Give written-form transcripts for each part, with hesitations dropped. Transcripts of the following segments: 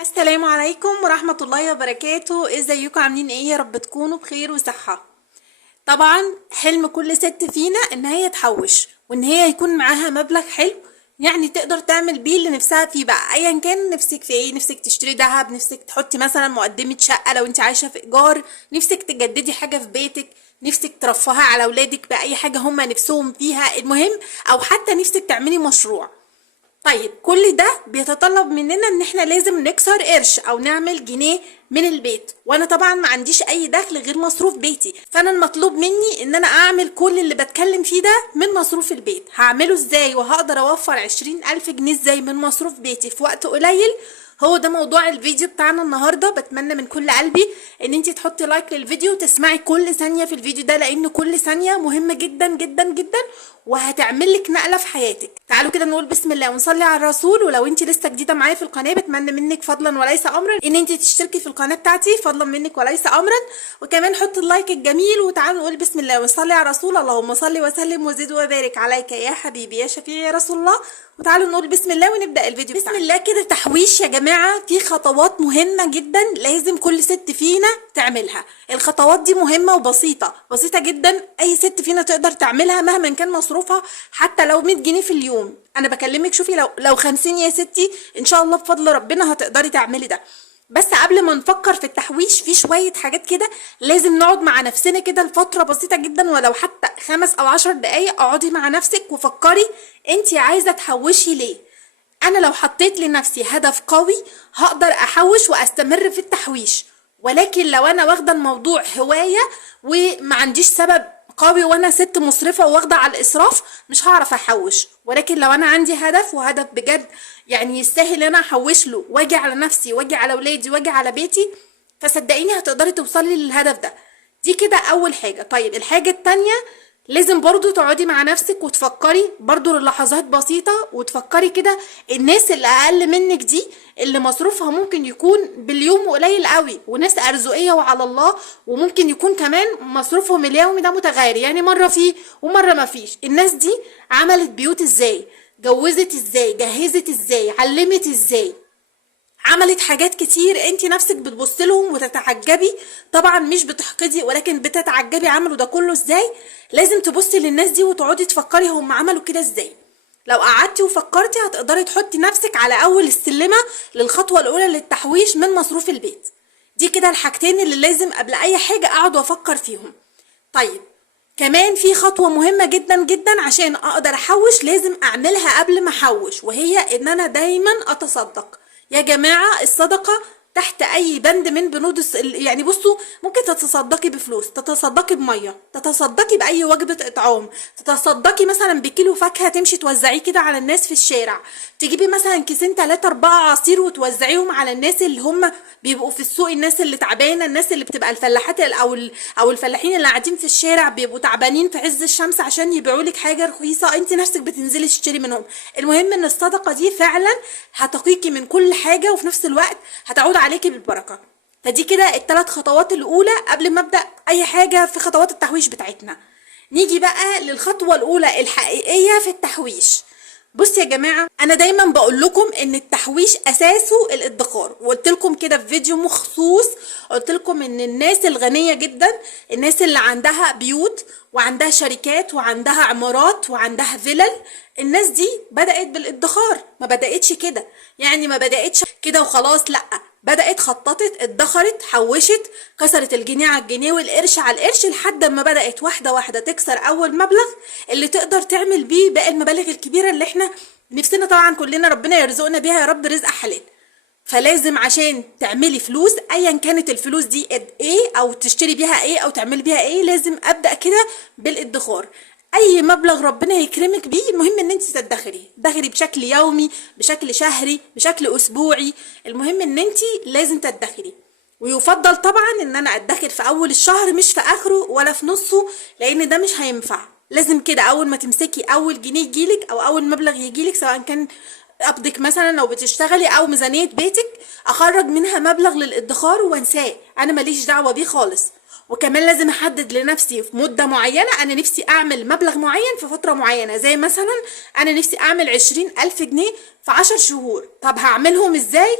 السلام عليكم ورحمة الله وبركاته. ازيكم عاملين ايه؟ يا رب تكونوا بخير وصحة. طبعا حلم كل ست فينا ان هي تحوش وان هي يكون معاها مبلغ حلو، يعني تقدر تعمل بيه اللي نفسها فيه بقى، ايا كان نفسك في ايه. نفسك تشتري دهب، نفسك تحطي مثلا مقدمة شقة لو انت عايشة في ايجار، نفسك تجددي حاجة في بيتك، نفسك ترفهي على اولادك باي حاجة هما نفسهم فيها، المهم، او حتى نفسك تعملي مشروع. طيب كل ده بيتطلب مننا ان احنا لازم نكسر قرش او نعمل جنيه من البيت، وانا طبعا ما عنديش اي دخل غير مصروف بيتي، فانا المطلوب مني ان انا اعمل كل اللي بتكلم فيه ده من مصروف البيت. هعمله ازاي وهقدر اوفر 20,000 جنيه ازاي من مصروف بيتي في وقت قليل؟ هو ده موضوع الفيديو بتاعنا النهارده. بتمنى من كل قلبي ان انت تحطي لايك للفيديو وتسمعي كل ثانيه في الفيديو ده، لان كل ثانيه مهمه جدا جدا جدا وهتعمل لك نقله في حياتك. تعالوا كده نقول بسم الله ونصلي على الرسول. ولو انت لسه جديده معايا في القناه، بتمنى منك فضلا وليس امرا ان انت تشتركي في القناه بتاعتي، فضلا منك وليس امرا، وكمان حطي اللايك الجميل. وتعالوا نقول بسم الله ونصلي على الرسول. اللهم صل وسلم وزد وبارك عليك يا حبيبي يا شفيعي يا رسول الله. وتعالوا نقول بسم الله ونبدا الفيديو بسم الله كده. تحويش يا جماعه في خطوات مهمه جدا لازم كل ست فينا تعملها. الخطوات دي مهمه وبسيطه، بسيطه جدا، اي ست فينا تقدر تعملها مهما كان مصروفها، حتى لو 100 جنيه في اليوم. انا بكلمك شوفي، لو 50 يا ستي ان شاء الله بفضل ربنا هتقدري تعملي ده. بس قبل ما نفكر في التحويش في شوية حاجات كده لازم نقعد مع نفسنا كده لفترة بسيطة جدا، ولو حتى 5 أو 10 دقايق اقعدي مع نفسك وفكري انتي عايزة تحوشي ليه. انا لو حطيت لنفسي هدف قوي هقدر احوش واستمر في التحويش، ولكن لو انا واخده الموضوع هوايه وما عنديش سبب قوي وانا ست مصرفه واخده على الاسراف، مش هعرف احوش. ولكن لو انا عندي هدف وهدف بجد يعني يستاهل ان انا احوش له واجي على نفسي واجي على ولادي واجي على بيتي، فصدقيني هتقدري توصلي للهدف ده. دي كده اول حاجه. طيب الحاجه التانية، لازم برضو تقعدي مع نفسك وتفكري برضو للحظات بسيطة، وتفكري كده الناس اللي اقل منك دي اللي مصروفها ممكن يكون باليوم قليل قوي، وناس ارزقية وعلى الله، وممكن يكون كمان مصروفهم اليومي ده متغير، يعني مرة فيه ومرة ما فيش. الناس دي عملت بيوت ازاي، جوزت ازاي، جهزت ازاي، علمت ازاي، عملت حاجات كتير انت نفسك بتبص لهم وتتعجبي. طبعا مش بتحقدي ولكن بتتعجبي عملوا ده كله ازاي. لازم تبصي للناس دي وتقعدي تفكري هم عملوا كده ازاي. لو قعدتي وفكرتي هتقدري تحطي نفسك على اول السلمة للخطوة الاولى للتحويش من مصروف البيت. دي كده الحاجتين اللي لازم قبل اي حاجة اقعد وافكر فيهم. طيب كمان في خطوة مهمة جدا جدا عشان اقدر احوش لازم اعملها قبل ما احوش، وهي ان انا دايما اتصدق. يا جماعة الصدقة تحت اي بند من بنود يعني بصوا، ممكن تتصدقي بفلوس، تتصدقي بمية، تتصدقي باي وجبة اطعام، تتصدقي مثلا بكيلو فاكهة تمشي توزعيه كده على الناس في الشارع، تجيبي مثلا كيسين 3 4 عصير وتوزعيهم على الناس اللي هم بيبقوا في السوق، الناس اللي تعبانة، الناس اللي بتبقى الفلاحات او الفلاحين اللي قاعدين في الشارع بيبقوا تعبانين في عز الشمس عشان يبيعوا لك حاجة رخيصة انت نفسك بتنزلي تشتري منهم. المهم ان الصدقة دي فعلا هتقيكي من كل حاجة وفي نفس الوقت هتعود عليكي بالبركة. فدي كده الثلاث خطوات الاولى قبل ما ابدا اي حاجة في خطوات التحويش بتاعتنا. نيجي بقى للخطوة الاولى الحقيقية في التحويش. بص يا جماعة، انا دايما بقول لكم ان التحويش اساسه الادخار، وقلت لكم كده في فيديو مخصوص، قلت لكم ان الناس الغنية جدا، الناس اللي عندها بيوت وعندها شركات وعندها عمارات وعندها فيلل، الناس دي بدأت بالادخار، ما بدأتش كده، يعني ما بدأتش كده وخلاص، لأ، بدأت خططت، ادخرت، حوشت، كسرت الجنيه على الجنيه والقرش على القرش لحد ما بدأت واحدة واحدة تكسر أول مبلغ اللي تقدر تعمل بيه باقي المبالغ الكبيرة اللي احنا نفسنا طبعا كلنا ربنا يرزقنا بيها يا رب رزق حلال. فلازم عشان تعملي فلوس ايا كانت الفلوس دي قد ايه، او تشتري بيها ايه، او تعملي بيها ايه، لازم ابدأ كده بالادخار. اي مبلغ ربنا يكرمك بيه المهم ان انت تدخري بشكل يومي، بشكل شهري، بشكل اسبوعي، المهم ان انت لازم تدخري. ويفضل طبعا ان انا ادخر في اول الشهر مش في اخره ولا في نصه، لان ده مش هينفع. لازم كده اول ما تمسكي اول جنيه يجيلك او اول مبلغ يجيلك، سواء كان قبضك مثلا لو بتشتغلي او ميزانية بيتك، اخرج منها مبلغ للادخار وانساه، انا ماليش دعوة بيه خالص. وكمان لازم احدد لنفسي في مدة معينة، انا نفسي اعمل مبلغ معين في فترة معينة، زي مثلا انا نفسي اعمل 20,000 جنيه في 10 شهور. طب هعملهم ازاي؟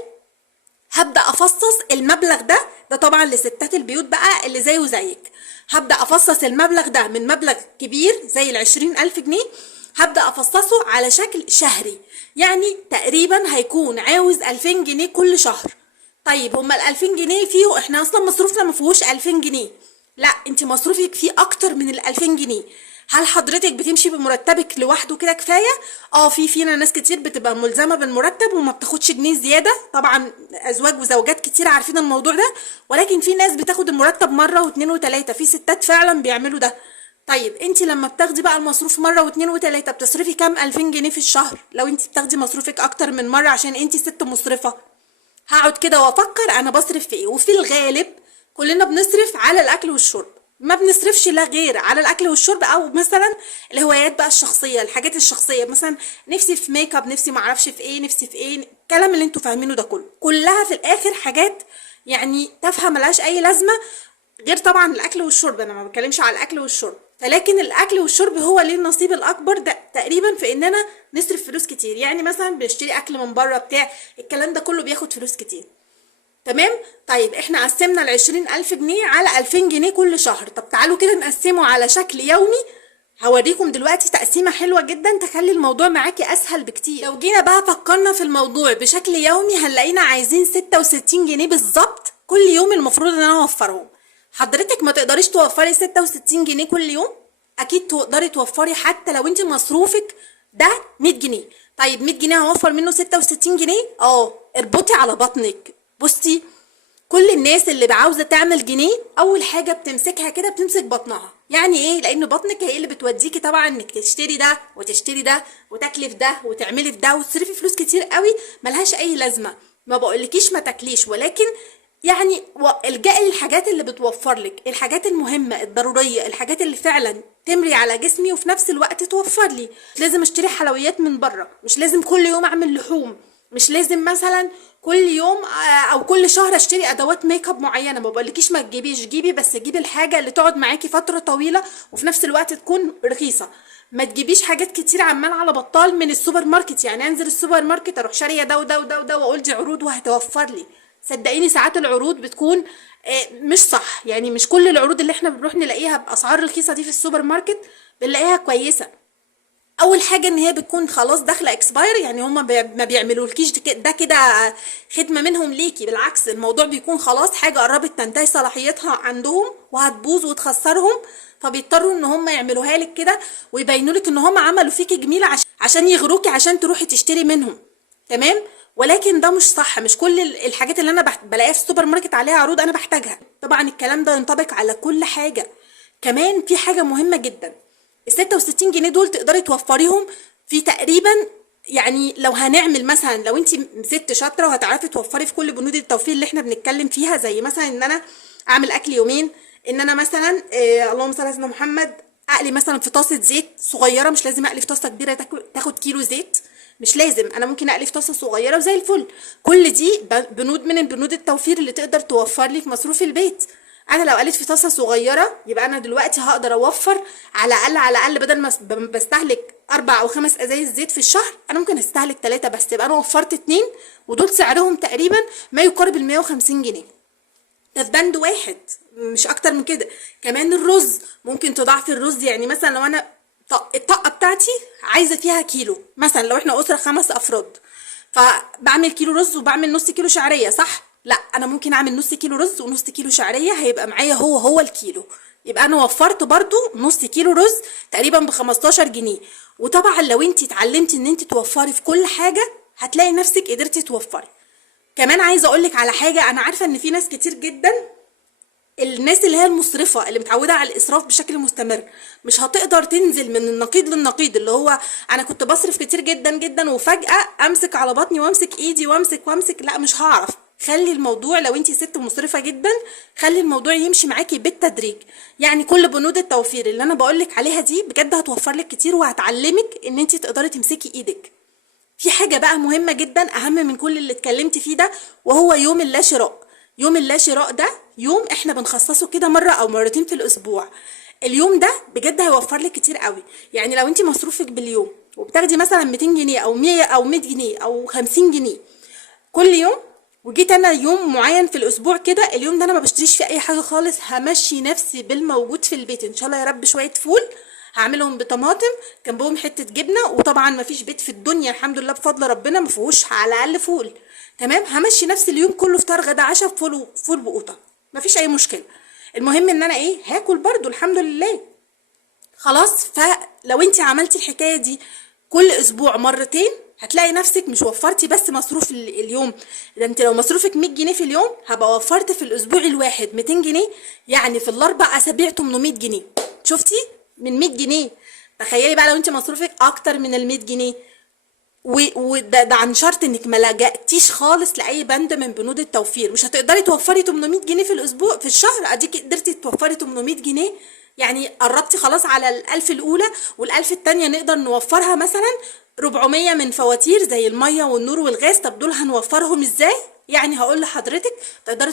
هبدأ افصص المبلغ ده طبعا لستات البيوت بقى اللي زي وزيك. هبدأ افصص المبلغ ده من مبلغ كبير زي ال20,000 جنيه، هبدأ افصصه على شكل شهري. يعني تقريبا هيكون عاوز 2000 جنيه كل شهر. طيب هما ال2000 جنيه فيه، احنا اصلا مصروفنا مفيهوش 2000 جنيه، لا انت مصروفك فيه اكتر من ال2000 جنيه. هل حضرتك بتمشي بمرتبك لوحده كده كفايه؟ فينا ناس كتير بتبقى ملزمه بالمرتب وما بتاخدش جنيه زياده، طبعا ازواج وزوجات كتير عارفين الموضوع ده، ولكن في ناس بتاخد المرتب مره واتنين وتلاته، في ستات فعلا بيعملوا ده. طيب انت لما بتاخدي بقى المصروف مره واتنين وتلاته بتصرفي كام 2000 جنيه في الشهر؟ لو انت بتاخدي مصروفك اكتر من مره عشان انت ست مصرفه، هقعد كده وافكر انا بصرف في ايه. وفي الغالب كلنا بنصرف على الاكل والشرب، ما بنصرفش لا غير على الاكل والشرب، او مثلا الهوايات بقى الشخصيه، الحاجات الشخصيه، مثلا نفسي في ميك اب، نفسي معرفش في ايه، نفسي في ايه، الكلام اللي انتوا فاهمينه ده كلها في الاخر حاجات يعني تافهه ملهاش اي لازمه. غير طبعا الاكل والشرب، انا ما بتكلمش على الاكل والشرب، فلكن الاكل والشرب هو ليه النصيب الاكبر ده تقريبا في اننا نصرف فلوس كتير. يعني مثلا بنشتري اكل من بره بتاع الكلام ده كله بياخد فلوس كتير. تمام. طيب احنا قسمنا ال20,000 جنيه على 2000 جنيه كل شهر. طب تعالوا كده نقسمه على شكل يومي. هوريكم دلوقتي تقسيمة حلوة جدا تخلي الموضوع معاكي اسهل بكتير. لو جينا بقى فكرنا في الموضوع بشكل يومي هنلاقينا عايزين 66 جنيه بالظبط كل يوم المفروض ان انا اوفرهم. حضرتك ما تقدريش توفري 66 جنيه كل يوم؟ اكيد تقدري توفري حتى لو انت مصروفك ده 100 جنيه. طيب 100 جنيه هوفر منه 66 جنيه؟ اربطي على بطنك. بصي، كل الناس اللي عاوزه تعمل جنيه اول حاجه بتمسكها كده بتمسك بطنها. يعني ايه؟ لان بطنك هي اللي بتوديكي طبعا انك تشتري ده وتشتري ده وتاكلي في ده وتعملي في ده وتصرفي فلوس كتير قوي ملهاش اي لازمه. ما بقولكيش ما تاكليش، ولكن يعني الجئي للحاجات اللي بتوفر لك الحاجات المهمه الضروريه، الحاجات اللي فعلا تمري على جسمي وفي نفس الوقت توفر لي. مش لازم اشتري حلويات من بره، مش لازم كل يوم اعمل لحوم، مش لازم مثلا كل يوم او كل شهر اشتري ادوات ميك اب معينه. ما بقولكيش ما تجيبيش، جيبي، بس جيبي الحاجه اللي تقعد معاكي فتره طويله وفي نفس الوقت تكون رخيصه. ما تجيبيش حاجات كتير عمال على بطال من السوبر ماركت. يعني انزل السوبر ماركت اروح شاريه ده وده وده وده واقول دي عروض وهتوفر لي. صدقيني ساعات العروض بتكون مش صح. يعني مش كل العروض اللي احنا بنروح نلاقيها باسعار رخيصه دي في السوبر ماركت بنلاقيها كويسه. اول حاجه ان هي بتكون خلاص داخله اكسباير، يعني هما ما بيعملولكيش ده كده خدمه منهم ليكي، بالعكس الموضوع بيكون خلاص حاجه قربت تنتهي صلاحيتها عندهم وهتبوظ وتخسرهم، فبيضطروا ان هم يعملوها لك كده ويبينوا لك ان هم عملوا فيكي جميله عشان يغروكي عشان تروحي تشتري منهم. تمام. ولكن ده مش صح. مش كل الحاجات اللي انا بلاقيها في السوبر ماركت عليها عروض انا بحتاجها. طبعا الكلام ده ينطبق على كل حاجه. كمان في حاجه مهمه جدا، ال 66 جنيه دول تقدري توفريهم في تقريبا، يعني لو هنعمل مثلا، لو انت ست شاطره وهتعرفي توفري في كل بنود التوفير اللي احنا بنتكلم فيها، زي مثلا ان انا اعمل اكل يومين، ان انا مثلا اللهم صل على سيدنا محمد اقلي مثلا في طاسه زيت صغيره، مش لازم اقلي في طاسه كبيره تاخد كيلو زيت، مش لازم، انا ممكن اقلي في طاسه صغيره وزي الفل. كل دي بنود من بنود التوفير اللي تقدر توفر لي في مصروف البيت. انا لو قلت في طاسه صغيره يبقى انا دلوقتي هقدر اوفر على الاقل بدل ما بستهلك 4 أو 5 ازايز زيت في الشهر، انا ممكن استهلك 3 بس، يبقى انا وفرت 2 ودول سعرهم تقريبا ما يقارب ال 150 جنيه. ده في بند واحد مش اكتر من كده. كمان الرز ممكن تضاعفي الرز. يعني مثلا لو انا الطاقه بتاعتي عايزه فيها كيلو، مثلا لو احنا اسره 5 افراد فبعمل كيلو رز وبعمل نص كيلو شعريه، صح؟ لا، انا ممكن اعمل نص كيلو رز ونص كيلو شعريه، هيبقى معايا هو الكيلو، يبقى انا وفرت برضو نص كيلو رز تقريبا ب 15 جنيه. وطبعا لو انت اتعلمتي ان انت توفري في كل حاجه هتلاقي نفسك قدرتي توفري. كمان عايزه اقولك على حاجه، انا عارفه ان في ناس كتير جدا، الناس اللي هي المسرفه اللي متعوده على الاسراف بشكل مستمر، مش هتقدر تنزل من النقيض للنقيض، اللي هو انا كنت بصرف كتير جدا جدا وفجاه امسك على بطني وامسك ايدي وامسك، لا مش هعرف. خلي الموضوع، لو انتي ست مسرفه جدا، خلي الموضوع يمشي معاكي بالتدريج. يعني كل بنود التوفير اللي انا بقولك عليها دي بجد هتوفر لك كتير وهتعلمك ان انتي تقدري تمسكي ايدك. في حاجه بقى مهمه جدا اهم من كل اللي اتكلمت فيه ده، وهو يوم اللا شراء. يوم اللا شراء ده يوم احنا بنخصصه كده مره او مرتين في الاسبوع. اليوم ده بجد هيوفر لك كتير قوي. يعني لو انت مصروفك باليوم وبتاخدي مثلا 200 جنيه او 100 جنيه او 50 جنيه كل يوم، وجيت انا يوم معين في الاسبوع كده، اليوم ده انا ما بشتريش فيه اي حاجه خالص، همشي نفسي بالموجود في البيت ان شاء الله يا رب، شويه فول هعملهم بطماطم جنبهم حته جبنه، وطبعا ما فيش بيت في الدنيا الحمد لله بفضل ربنا ما فيهوش على الاقل فول. تمام، همشي نفسي اليوم كله فطار غدا عشاء فول بقوطه، ما فيش اي مشكله. المهم ان انا ايه، هاكل برضو الحمد لله. خلاص، فلو انت عملتي الحكايه دي كل اسبوع مرتين هتلاقي نفسك مش وفرتي بس مصروف اليوم ده، انت لو مصروفك 100 جنيه في اليوم هبقى وفرت في الاسبوع الواحد 200 جنيه، يعني في الاربع اسابيع 800 جنيه. شفتي؟ من 100 جنيه. تخيلي بقى لو انت مصروفك اكتر من ال 100 جنيه، وده عن شرط انك ما لجأتيش خالص لاي بند من بنود التوفير. مش هتقدري توفري 800 جنيه في الاسبوع في الشهر، اديكي قدرتي توفري 800 جنيه، يعني قربتي خلاص على الالف الاولى، والالف التانية نقدر نوفرها مثلا 400 من فواتير زي الميه والنور والغاز. طب دول هنوفرهم ازاي؟ يعني هقول لحضرتك تقدري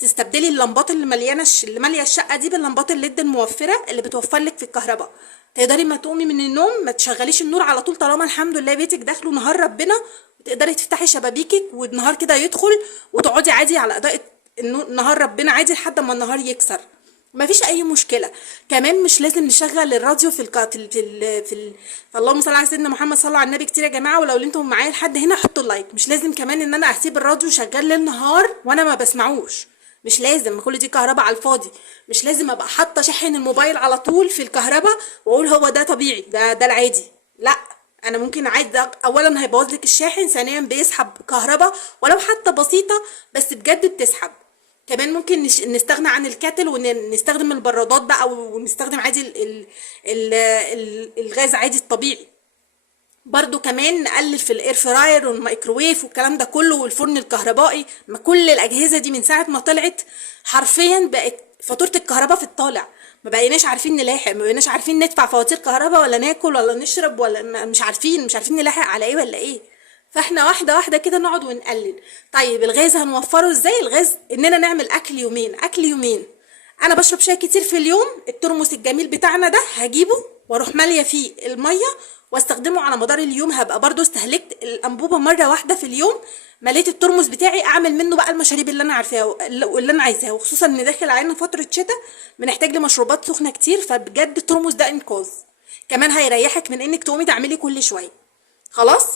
تستبدلي اللمبات اللي مليانه اللي ماليه الشقه دي باللمبات الليد الموفره اللي بتوفر لك في الكهرباء. تقدري ما تقومي من النوم ما تشغليش النور على طول، طالما الحمد لله بيتك داخله نهار ربنا، وتقدري تفتحي شبابيكك والنهار كده يدخل، وتقعدي عادي على اضاءه نهار ربنا عادي لحد ما النهار يكسر، ما فيش اي مشكله. كمان مش لازم نشغل الراديو اللهم صل على سيدنا محمد، صلوا على النبي كتير يا جماعه. ولو انتم معايا لحد هنا حطوا اللايك. مش لازم كمان ان انا اسيب الراديو شغال ليل نهار وانا ما بسمعوش، مش لازم كل دي كهرباء على الفاضي. مش لازم ابقى حاطه شاحن الموبايل على طول في الكهرباء واقول هو ده طبيعي، ده العادي. لا، انا ممكن عادي، ده اولا هيبوظ لك الشاحن، ثانيا بيسحب كهرباء ولو حتى بسيطه بس بجد بتسحب. كمان ممكن نستغنى عن الكاتل ونستخدم البرادات بقى، ونستخدم عادي الغاز عادي الطبيعي. برضو كمان نقلل في الاير فراير والميكروويف والكلام ده كله والفرن الكهربائي. ما كل الاجهزه دي من ساعه ما طلعت حرفيا بقت فاتوره الكهرباء في الطالع، ما بقيناش عارفين نلاحق، ما بقيناش عارفين ندفع فواتير كهرباء ولا ناكل ولا نشرب، ولا مش عارفين نلاحق على ايه ولا ايه. فاحنا واحده واحده كده نقعد ونقلل. طيب الغاز هنوفره ازاي؟ الغاز اننا نعمل اكل يومين. انا بشرب شاي كتير في اليوم، الترمس الجميل بتاعنا ده هجيبه واروح ماليه فيه الميه واستخدمه على مدار اليوم. هبقى برضو استهلكت الانبوبه مره واحده في اليوم، مليت الترمس بتاعي، اعمل منه بقى المشاريب اللي انا عارفاها واللي انا عايزاها، وخصوصا ان داخل علينا فتره شتاء بنحتاج لمشروبات سخنه كتير، فبجد الترمس ده انقاذ. كمان هيريحك من انك تقومي تعملي كل شويه. خلاص.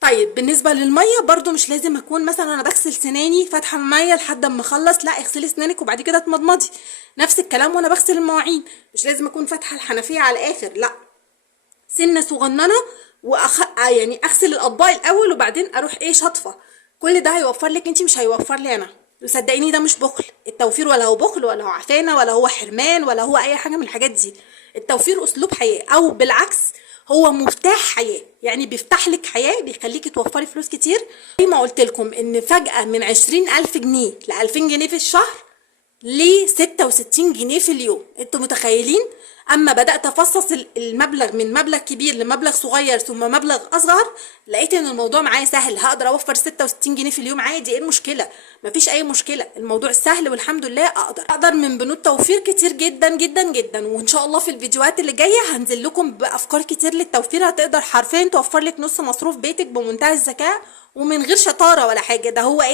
طيب بالنسبه للميه برضو مش لازم اكون مثلا انا بغسل سناني فاتحه الميه لحد اما اخلص، لا، اغسلي سنانك وبعد كده تمضمضي. نفس الكلام وانا بغسل المواعين، مش لازم اكون فاتحه الحنفيه على الاخر، لا، سنه صغننه يعني اغسل الاطباق الاول وبعدين اروح شاطفه. كل ده هيوفر لك انت، مش هيوفر لي انا. وصدقيني ده مش بخل، التوفير ولا هو بخل ولا هو عفانه ولا هو حرمان ولا هو اي حاجه من الحاجات دي. التوفير اسلوب حياه، او بالعكس هو مفتاح حياه، يعني بيفتح لك حياه، بيخليكي توفري فلوس كتير. زي ما قلت لكم ان فجاه من 20,000 جنيه ل 2000 جنيه في الشهر ل 66 جنيه في اليوم. انتوا متخيلين؟ اما بدات افصص المبلغ من مبلغ كبير لمبلغ صغير ثم مبلغ اصغر، لقيت ان الموضوع معايا سهل، هقدر اوفر 66 جنيه في اليوم عادي. ايه المشكله؟ مفيش اي مشكله، الموضوع سهل والحمد لله. اقدر من بنود توفير كتير جدا جدا جدا. وان شاء الله في الفيديوهات اللي جايه هنزل لكم بافكار كتير للتوفير، هتقدر حرفيا توفر لك نص مصروف بيتك بمنتهى الذكاء ومن غير شطاره ولا حاجه، ده هو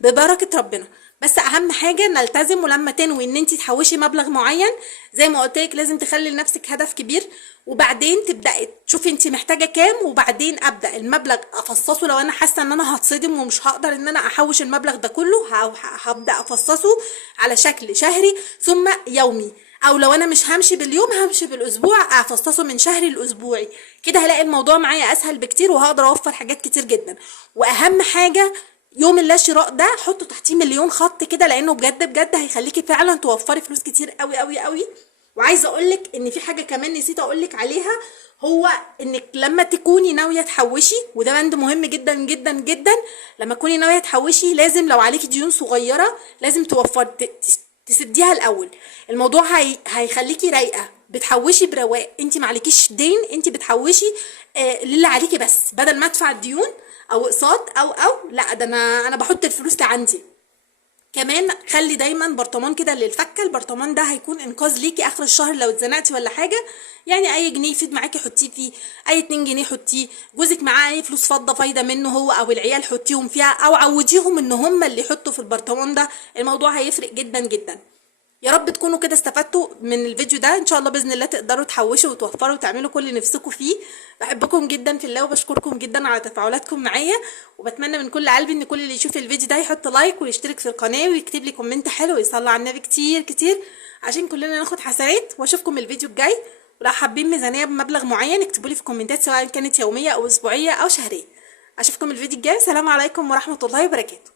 ببركه ربنا. بس اهم حاجه نلتزم، ولما تنوي ان انت تحوشي مبلغ معين زي ما قلت لك لازم تخلي لنفسك هدف كبير، وبعدين تبداي تشوفي انت محتاجه كام، وبعدين ابدا المبلغ افصصه. لو انا حاسه ان انا هتصدم ومش هقدر ان انا احوش المبلغ ده كله، هبدا افصصه على شكل شهري ثم يومي، او لو انا مش همشي باليوم همشي بالاسبوع، افصصه من شهري لاسبوعي. كده هلاقي الموضوع معايا اسهل بكتير وهقدر اوفر حاجات كتير جدا. واهم حاجه يوم اللا شراء ده حطوا تحتيه مليون خط كده، لانه بجد بجد هيخليكي فعلا توفري فلوس كتير قوي قوي قوي. وعايزه اقولك ان في حاجه كمان نسيت اقولك عليها، هو انك لما تكوني ناويه تحوشي، وده بند مهم جدا جدا جدا، لما تكوني ناويه تحوشي لازم لو عليكي ديون صغيره لازم تسديها الاول. الموضوع هيخليكي رايقه، بتحوشي برواق، انت معلكيش دين، انت بتحوشي للي عليكي بس، بدل ما ادفع الديون او اقساط او لا، ده انا بحط الفلوس اللي عندي. كمان خلي دايما برطمان كده للفكه، البرطمان ده هيكون انقاذ ليكي اخر الشهر لو اتزنقتي ولا حاجه. يعني اي جنيه يفيد معاكي حطيه فيه، اي 2 جنيه حطيه، جوزك معاه اي فلوس فضه فايده منه هو او العيال حطيهم فيها، او عوديهم ان هم اللي يحطوا في البرطمان ده، الموضوع هيفرق جدا جدا. يا رب تكونوا كده استفدتوا من الفيديو ده، ان شاء الله باذن الله تقدروا تحوشوا وتوفروا وتعملوا كل اللي نفسكم فيه. بحبكم جدا في الله وبشكركم جدا على تفاعلاتكم معايا، وبتمنى من كل قلبي ان كل اللي يشوف الفيديو ده يحط لايك ويشترك في القناه ويكتب لي كومنت حلو ويصلي على النبي كتير كتير عشان كلنا ناخد حسنات. واشوفكم الفيديو الجاي، ولو حابين ميزانيه بمبلغ معين اكتبوا لي في الكومنتات سواء كانت يوميه او اسبوعيه او شهريه. اشوفكم الفيديو الجاي. سلام عليكم ورحمه الله وبركاته.